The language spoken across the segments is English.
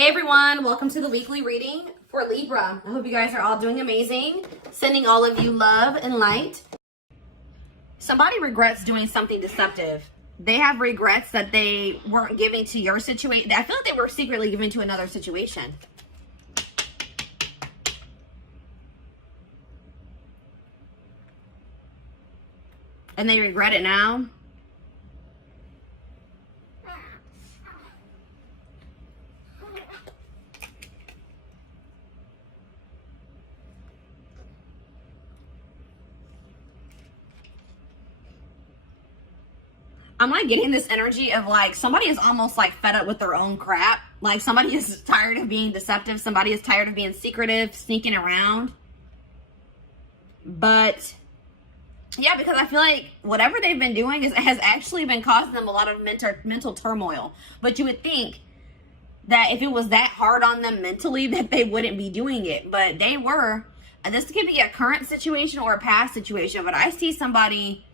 Hey everyone, welcome to the weekly reading for Libra. I hope you guys are all doing amazing. Sending all of you love and light. Somebody regrets doing something deceptive. They have regrets that they weren't giving to your situation. I feel like they were secretly giving to another situation. And they regret it now. I'm like getting this energy of like somebody is almost like fed up with their own crap. Like somebody is tired of being deceptive. Somebody is tired of being secretive, sneaking around. But yeah, because I feel like whatever they've been doing has actually been causing them a lot of mental turmoil. But you would think that if it was that hard on them mentally that they wouldn't be doing it. But they were. And this could be a current situation or a past situation. But I see somebody...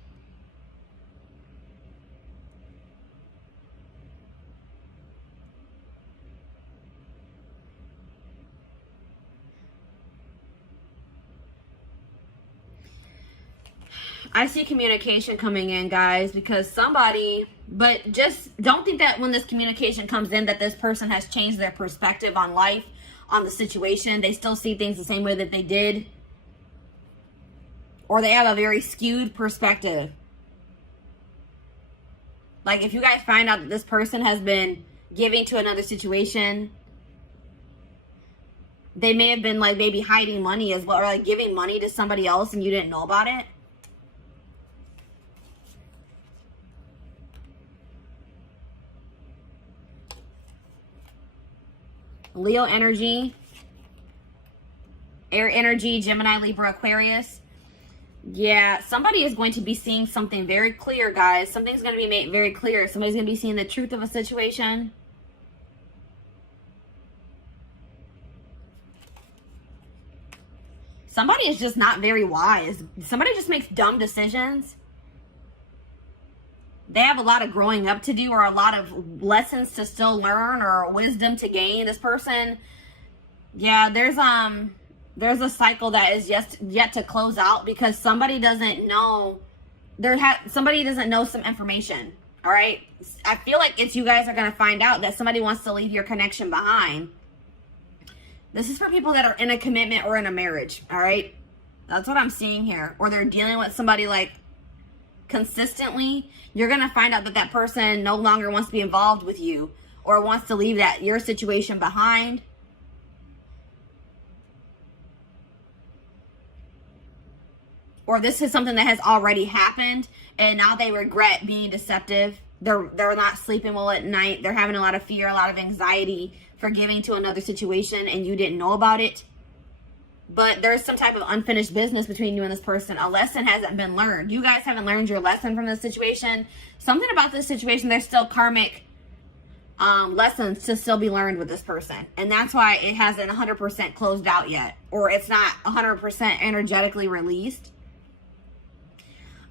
I see communication coming in, guys, because somebody, but just don't think that when this communication comes in that this person has changed their perspective on life, on the situation. They still see things the same way that they did. Or they have a very skewed perspective. Like if you guys find out that this person has been giving to another situation, they may have been like maybe hiding money as well, or like giving money to somebody else and you didn't know about it. Leo energy, air energy, Gemini, Libra, Aquarius. Yeah, somebody is going to be seeing something very clear, guys. Something's going to be made very clear. Somebody's going to be seeing the truth of a situation. Somebody is just not very wise. Somebody just makes dumb decisions. They have a lot of growing up to do, or a lot of lessons to still learn, or wisdom to gain. This person, yeah, there's a cycle that is yet to close out because somebody doesn't know. Somebody doesn't know some information. All right, I feel like it's you guys are gonna find out that somebody wants to leave your connection behind. This is for people that are in a commitment or in a marriage. All right, that's what I'm seeing here. Or they're dealing with somebody like consistently. You're gonna find out that that person no longer wants to be involved with you, or wants to leave your situation behind. Or this is something that has already happened and now they regret being deceptive. They're not sleeping well at night. They're having a lot of fear, a lot of anxiety for giving to another situation and you didn't know about it. But there's some type of unfinished business between you and this person. A lesson hasn't been learned. You guys haven't learned your lesson from this situation. Something about this situation, there's still karmic lessons to still be learned with this person. And that's why it hasn't 100% closed out yet. Or it's not 100% energetically released.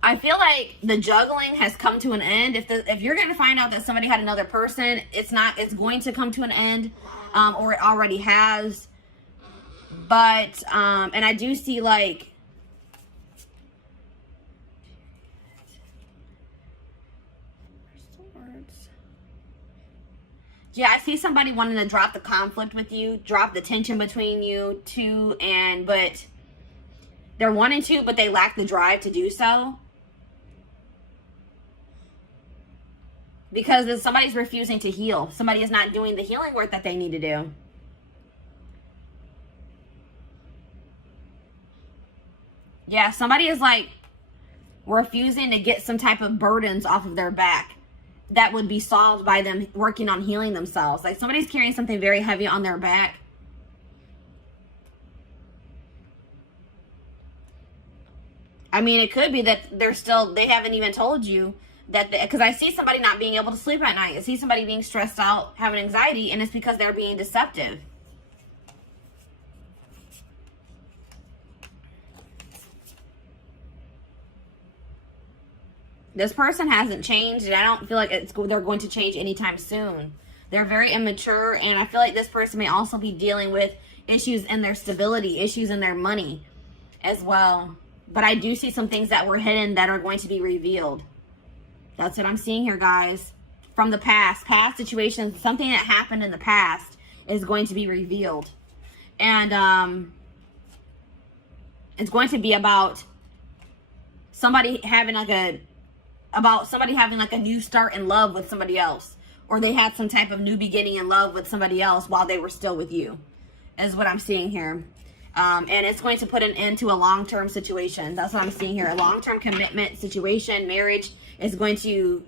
I feel like the juggling has come to an end. If you're going to find out that somebody had another person, it's going to come to an end. Or it already has. But, and I do see like, yeah, I see somebody wanting to drop the conflict with you, drop the tension between you two, but they're wanting to, but they lack the drive to do so. Because somebody's refusing to heal. Somebody is not doing the healing work that they need to do. Yeah, somebody is like refusing to get some type of burdens off of their back that would be solved by them working on healing themselves. Like somebody's carrying something very heavy on their back. I mean, it could be that they haven't even told you that, because I see somebody not being able to sleep at night. I see somebody being stressed out, having anxiety, and it's because they're being deceptive. This person hasn't changed, and I don't feel like they're going to change anytime soon. They're very immature, and I feel like this person may also be dealing with issues in their stability, issues in their money as well. But I do see some things that were hidden that are going to be revealed. That's what I'm seeing here, guys. From the past situations, something that happened in the past is going to be revealed. And it's going to be about somebody having like a new start in love with somebody else, or they had some type of new beginning in love with somebody else while they were still with you, is what I'm seeing here. And it's going to put an end to a long-term situation. That's what I'm seeing here. A long-term commitment situation, marriage, is going to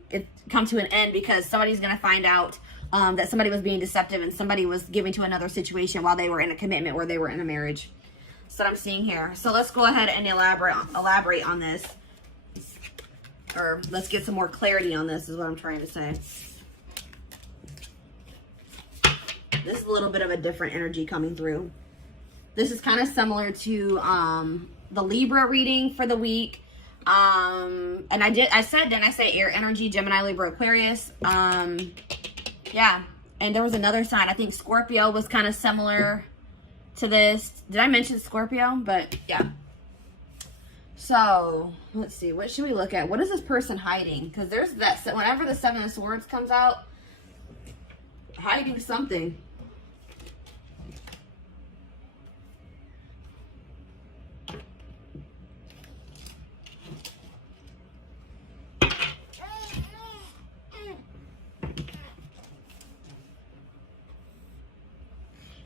come to an end because somebody's going to find out that somebody was being deceptive and somebody was giving to another situation while they were in a commitment, where they were in a marriage. That's what I'm seeing here. So let's go ahead and elaborate on this. Or let's get some more clarity on this, is what I'm trying to say. This is a little bit of a different energy coming through. This is kind of similar to the Libra reading for the week. And I said, didn't I say air energy, Gemini, Libra, Aquarius? Yeah. And there was another sign. I think Scorpio was kind of similar to this. Did I mention Scorpio? But yeah. So let's see. What should we look at? What is this person hiding? Because there's that. Whenever the Seven of Swords comes out, hiding something.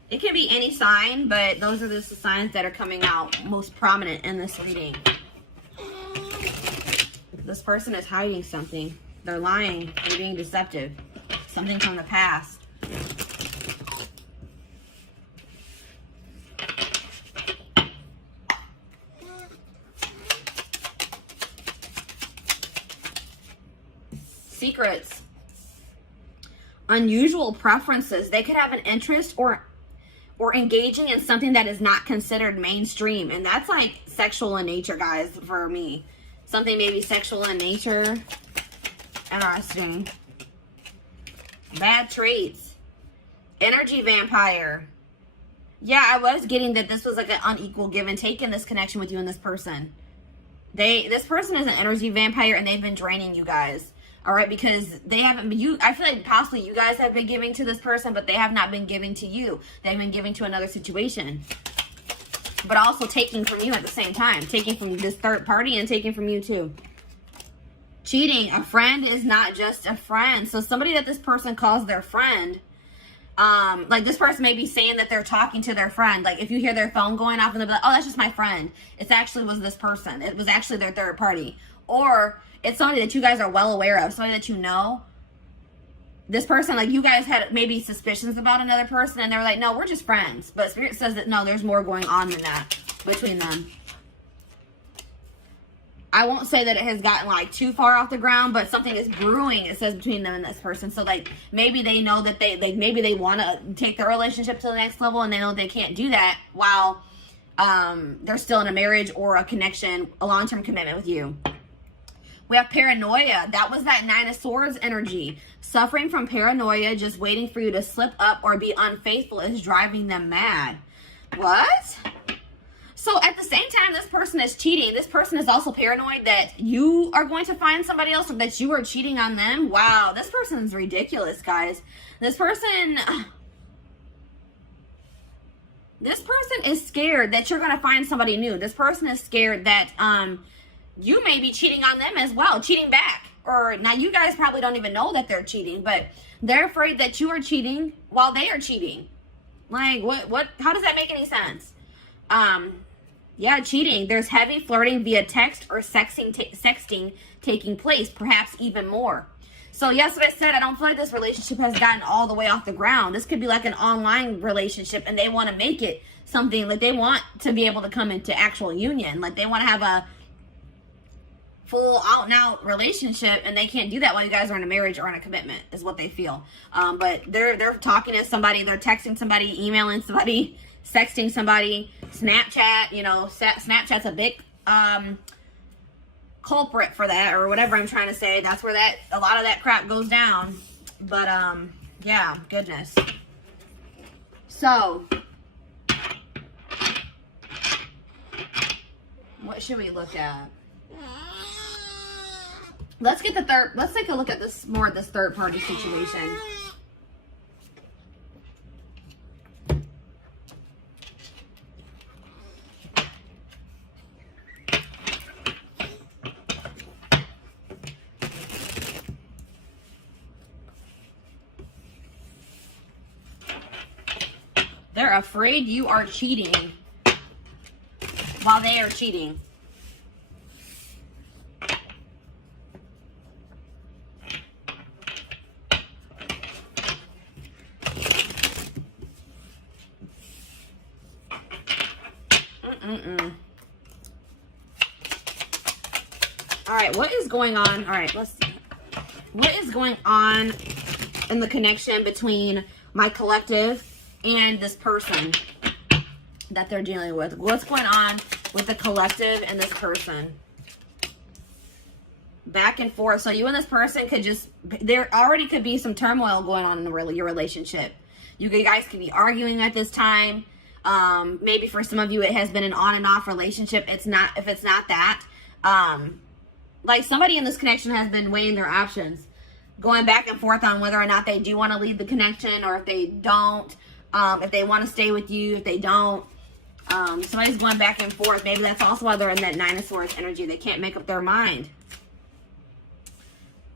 It can be any sign, but those are the signs that are coming out most prominent in this reading. This person is hiding something. They're lying. They're being deceptive. Something from the past. Secrets. Unusual preferences. They could have an interest or engaging in something that is not considered mainstream. And that's like sexual in nature, guys, for me. Something maybe sexual in nature. Interesting. Bad traits. Energy vampire. Yeah, I was getting that this was like an unequal give and take in this connection with you and this person. This person is an energy vampire, and they've been draining you guys. All right, because they haven't been, I feel like possibly you guys have been giving to this person, but they have not been giving to you. They've been giving to another situation. But also taking from you at the same time. Taking from this third party and taking from you too. Cheating. A friend is not just a friend. So somebody that this person calls their friend, like this person may be saying that they're talking to their friend. Like if you hear their phone going off and they'll be like, oh, that's just my friend. It actually was this person. It was actually their third party. Or it's somebody that you guys are well aware of, somebody that you know. This person, like you guys had maybe suspicions about another person, and they were like, no, we're just friends. But Spirit says that, no, there's more going on than that between them. I won't say that it has gotten like too far off the ground, but something is brewing, it says, between them and this person. So like maybe they know that maybe they want to take their relationship to the next level, and they know they can't do that while they're still in a marriage or a connection, a long-term commitment with you. We have paranoia. That was that Nine of Swords energy. Suffering from paranoia, just waiting for you to slip up or be unfaithful, is driving them mad. What? So at the same time this person is cheating, this person is also paranoid that you are going to find somebody else, or that you are cheating on them. Wow, this person is ridiculous, guys. This person is scared that you're going to find somebody new. This person is scared that you may be cheating on them as well, cheating back. Or now you guys probably don't even know that they're cheating, but they're afraid that you are cheating while they are cheating. Like what how does that make any sense? Yeah, cheating. There's heavy flirting via text or sexting taking place, perhaps even more. So yes, what I said, I don't feel like this relationship has gotten all the way off the ground. This could be like an online relationship, and they want to make it something like they want to be able to come into actual union. Like they want to have a full out and out relationship, and they can't do that while you guys are in a marriage or in a commitment, is what they feel. But they're talking to somebody, they're texting somebody, emailing somebody, sexting somebody, Snapchat. You know, Snapchat's a big culprit for that, or whatever I'm trying to say. That's where a lot of that crap goes down. But Yeah, goodness. So, what should we look at? Let's take a look at this more at this third party situation. They're afraid you are cheating while they are cheating. All right, what is going on? All right, let's see. What is going on in the connection between my collective and this person that they're dealing with? What's going on with the collective and this person? Back and forth. So you and this person could just, there already could be some turmoil going on in your relationship. You guys could be arguing at this time. Maybe for some of you it has been an on and off relationship. If it's not that, like somebody in this connection has been weighing their options, going back and forth on whether or not they do want to leave the connection, or if they don't, if they want to stay with you, if they don't. Somebody's going back and forth. Maybe that's also why they're in that Nine of Swords energy. They can't make up their mind.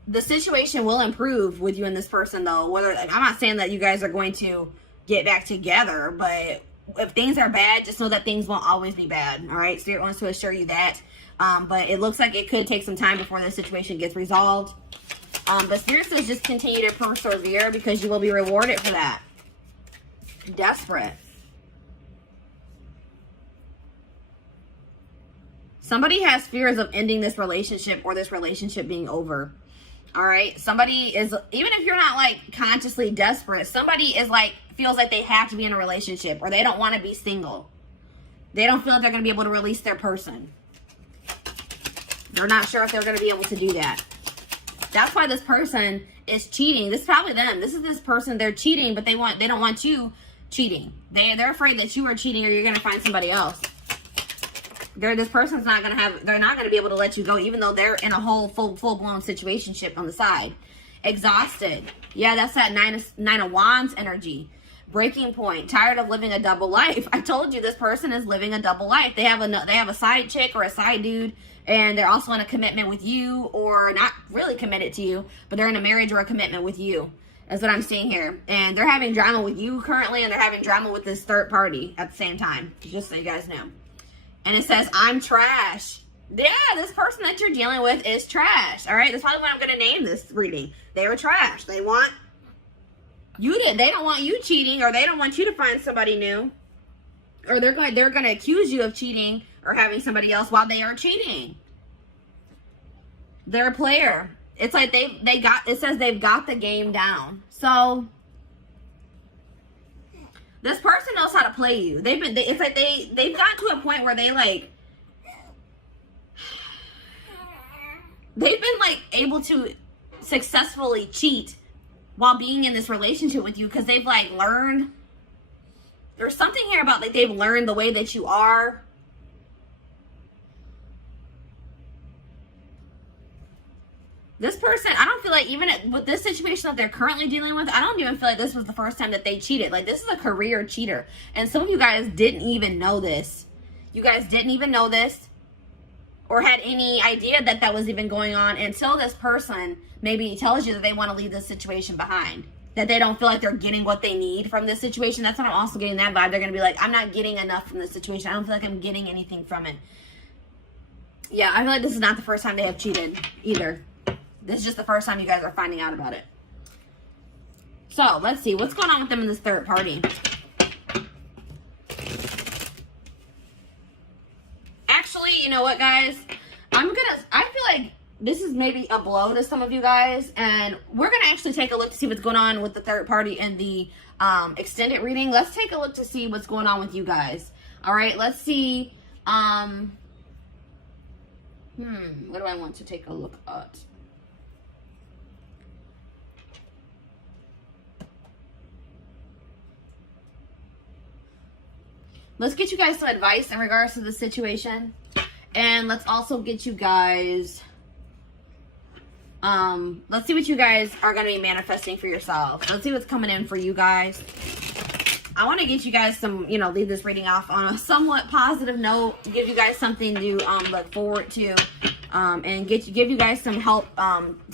The situation will improve with you and this person, though. I'm not saying that you guys are going to get back together, but if things are bad, just know that things won't always be bad. All right, Spirit wants to assure you that. But it looks like it could take some time before this situation gets resolved. But Spirit says just continue to persevere, because you will be rewarded for that. Desperate. Somebody has fears of ending this relationship, or this relationship being over. All right. Somebody is, even if you're not like consciously desperate, somebody is like, feels like they have to be in a relationship, or they don't want to be single. They don't feel like they're going to be able to release their person. They're not sure if they're going to be able to do that. That's why this person is cheating. This is probably them. This is this person. They're cheating, but they don't want you cheating. They're afraid that you are cheating, or you're going to find somebody else. This person's not going to have, they're not going to be able to let you go, even though they're in a whole full-blown situationship on the side. Exhausted. Yeah, that's that Nine of Wands energy. Breaking point. Tired of living a double life. I told you this person is living a double life. They have a side chick or a side dude, and they're also in a commitment with you, or not really committed to you, but they're in a marriage or a commitment with you. That's what I'm seeing here. And they're having drama with you currently, and they're having drama with this third party at the same time. Just so you guys know. And it says, I'm trash. Yeah, this person that you're dealing with is trash. All right, that's probably what I'm going to name this reading. They were trash. They want you to, they don't want you cheating, or they don't want you to find somebody new. Or they're going to accuse you of cheating or having somebody else while they are cheating. They're a player. It's like it says they've got the game down. So this person knows how to play you. It's like they've gotten to a point where they've been like able to successfully cheat while being in this relationship with you, because they've like learned. There's something here about like they've learned the way that you are. This person, I don't feel like, even with this situation that they're currently dealing with, I don't even feel like this was the first time that they cheated. Like, this is a career cheater. And some of you guys didn't even know this. You guys didn't even know this, or had any idea that that was even going on, until this person maybe tells you that they want to leave this situation behind. That they don't feel like they're getting what they need from this situation. That's what I'm also getting that vibe. They're going to be like, I'm not getting enough from this situation. I don't feel like I'm getting anything from it. Yeah, I feel like this is not the first time they have cheated either. This is just the first time you guys are finding out about it. So, let's see. What's going on with them in this third party? Actually, you know what, guys? I feel like this is maybe a blow to some of you guys. And we're going to actually take a look to see what's going on with the third party in the extended reading. Let's take a look to see what's going on with you guys. All right, let's see. What do I want to take a look at? let's get you guys some advice in regards to the situation. And let's also get you guys, let's see what you guys are going to be manifesting for yourself. Let's see what's coming in for you guys. I want to get you guys some, you know, leave this reading off on a somewhat positive note, give you guys something to look forward to, and give you guys some help,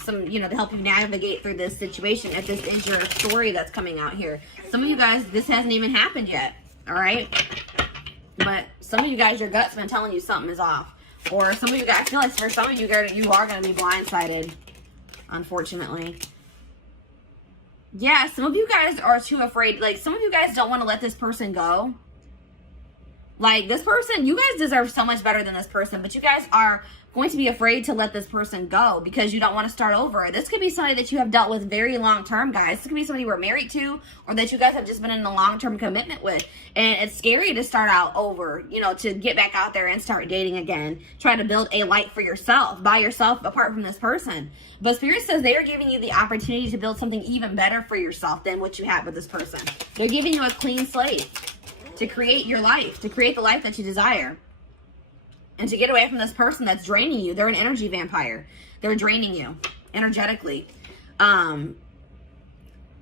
you know, to help you navigate through this situation. If this is your story that's coming out here, some of you guys, this hasn't even happened yet. All right, but some of you guys, your gut's been telling you something is off, or some of you guys, I feel like for some of you guys, you are going to be blindsided, unfortunately. Yeah, some of you guys are too afraid. Like, some of you guys don't want to let this person go. Like, this person, you guys deserve so much better than this person, but you guys are going to be afraid to let this person go because you don't want to start over. This could be somebody that you have dealt with very long term, guys. This could be somebody you were married to, or that you guys have just been in a long-term commitment with. And it's scary to start out over, you know, to get back out there and start dating again. Try to build a life for yourself, by yourself, apart from this person. But Spirit says they are giving you the opportunity to build something even better for yourself than what you had with this person. They're giving you a clean slate to create your life, to create the life that you desire. And to get away from this person that's draining you. They're an energy vampire. They're draining you energetically. I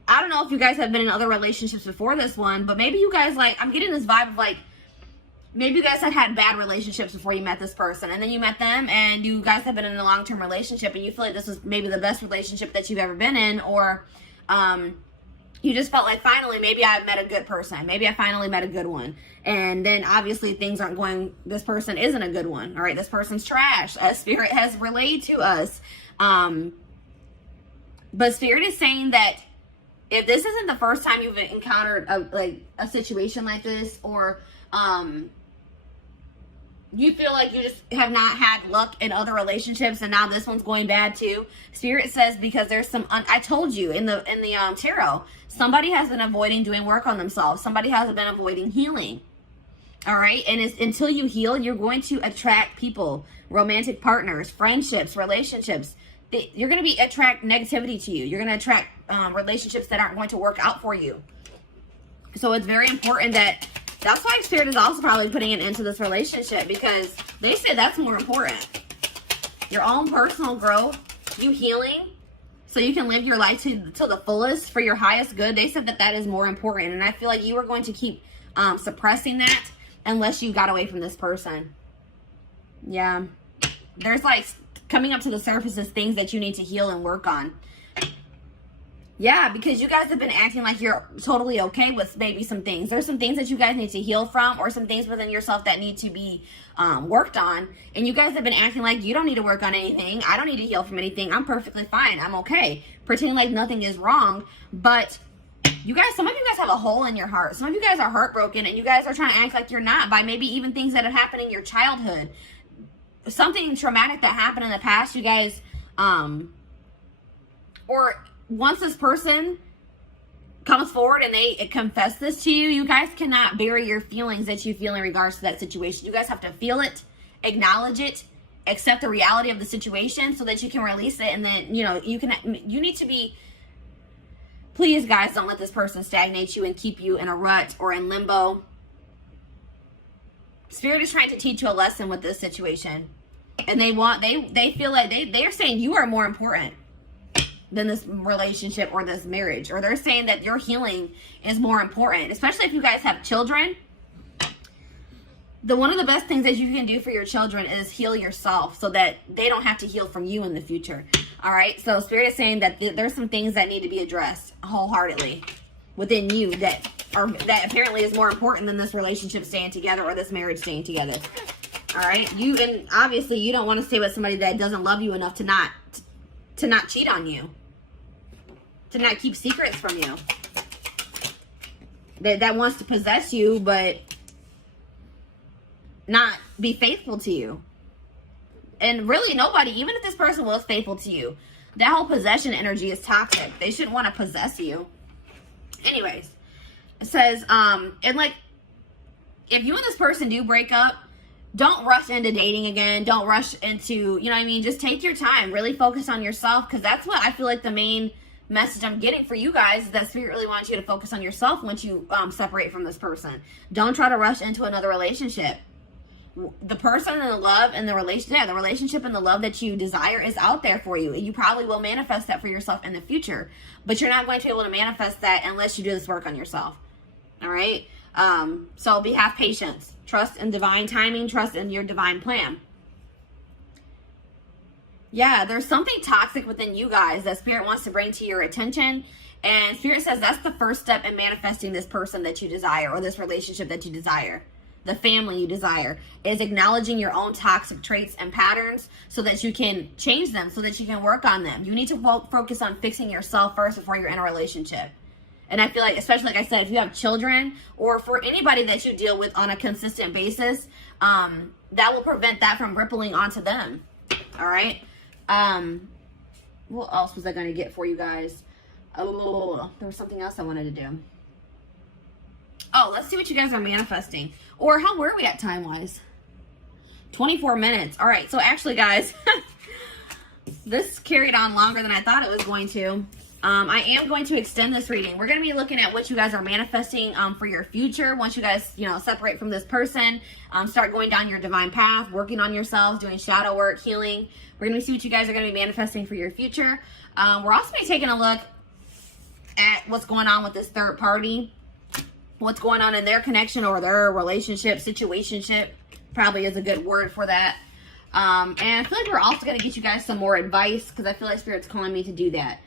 don't know if you guys have been in other relationships before this one, but maybe you guys, like, I'm getting this vibe of, like, maybe you guys have had bad relationships before you met this person, and then you met them, and you guys have been in a long-term relationship, and you feel like this was maybe the best relationship that you've ever been in, or you just felt like, finally, maybe I met a good person. Maybe I finally met a good one. And then obviously things aren't going, this person isn't a good one. All right, this person's trash, as Spirit has relayed to us. But Spirit is saying that if this isn't the first time you've encountered a situation like this, or you feel like you just have not had luck in other relationships and now this one's going bad too, Spirit says because there's some, I told you in the tarot, somebody has been avoiding doing work on themselves. Somebody has been avoiding healing. All right. And it's, until you heal, you're going to attract people, romantic partners, friendships, relationships. You're going to attract negativity to you. You're going to attract relationships that aren't going to work out for you. So it's very important that's why Spirit is also probably putting an end to this relationship, because they say that's more important. Your own personal growth, you healing, so you can live your life to the fullest for your highest good. They said that is more important. And I feel like you are going to keep suppressing that unless you got away from this person. Yeah. There's, like, coming up to the surface is things that you need to heal and work on. Yeah, because you guys have been acting like you're totally okay with maybe some things. There's some things that you guys need to heal from, or some things within yourself that need to be worked on. And you guys have been acting like you don't need to work on anything. I don't need to heal from anything. I'm perfectly fine. I'm okay. Pretending like nothing is wrong. But you guys, some of you guys have a hole in your heart. Some of you guys are heartbroken, and you guys are trying to act like you're not by maybe even things that have happened in your childhood. Something traumatic that happened in the past, you guys, or once this person comes forward and they confess this to you, you guys cannot bury your feelings that you feel in regards to that situation. You guys have to feel it, acknowledge it, accept the reality of the situation so that you can release it. And then, you know, you need to be, please guys, don't let this person stagnate you and keep you in a rut or in limbo. Spirit is trying to teach you a lesson with this situation. And they feel like they're saying you are more important than this relationship or this marriage, or they're saying that your healing is more important, especially if you guys have children. One of the best things that you can do for your children is heal yourself so that they don't have to heal from you in the future. All right. So Spirit is saying that there's some things that need to be addressed wholeheartedly within you that apparently is more important than this relationship staying together or this marriage staying together. All right. And obviously you don't want to stay with somebody that doesn't love you enough to not cheat on you, to not keep secrets from you, that wants to possess you but not be faithful to you. And really nobody, even if this person was faithful to you, that whole possession energy is toxic. They shouldn't want to possess you. Anyways, it says, and like, if you and this person do break up, don't rush into dating again. Don't rush into, you know what I mean? Just take your time. Really focus on yourself, because that's what I feel like the main message I'm getting for you guys is that Spirit really wants you to focus on yourself once you separate from this person. Don't try to rush into another relationship. The person and the love and the relationship and the love that you desire is out there for you. You probably will manifest that for yourself in the future, but you're not going to be able to manifest that unless you do this work on yourself. All right. So have patience, trust in divine timing, trust in your divine plan. Yeah, there's something toxic within you guys that Spirit wants to bring to your attention. And Spirit says that's the first step in manifesting this person that you desire, or this relationship that you desire. The family you desire is acknowledging your own toxic traits and patterns so that you can change them, so that you can work on them. You need to focus on fixing yourself first before you're in a relationship. And I feel like, especially like I said, if you have children or for anybody that you deal with on a consistent basis, that will prevent that from rippling onto them. All right. What else was I going to get for you guys? Oh, there was something else I wanted to do. Oh, let's see what you guys are manifesting. Or how were we at time-wise? 24 minutes. All right. So actually, guys, this carried on longer than I thought it was going to. I am going to extend this reading. We're going to be looking at what you guys are manifesting for your future. Once you guys, separate from this person, start going down your divine path, working on yourselves, doing shadow work, healing. We're going to see what you guys are going to be manifesting for your future. We're also going to be taking a look at what's going on with this third party. What's going on in their connection or their relationship, situationship, probably is a good word for that. And I feel like we're also going to get you guys some more advice because I feel like Spirit's calling me to do that.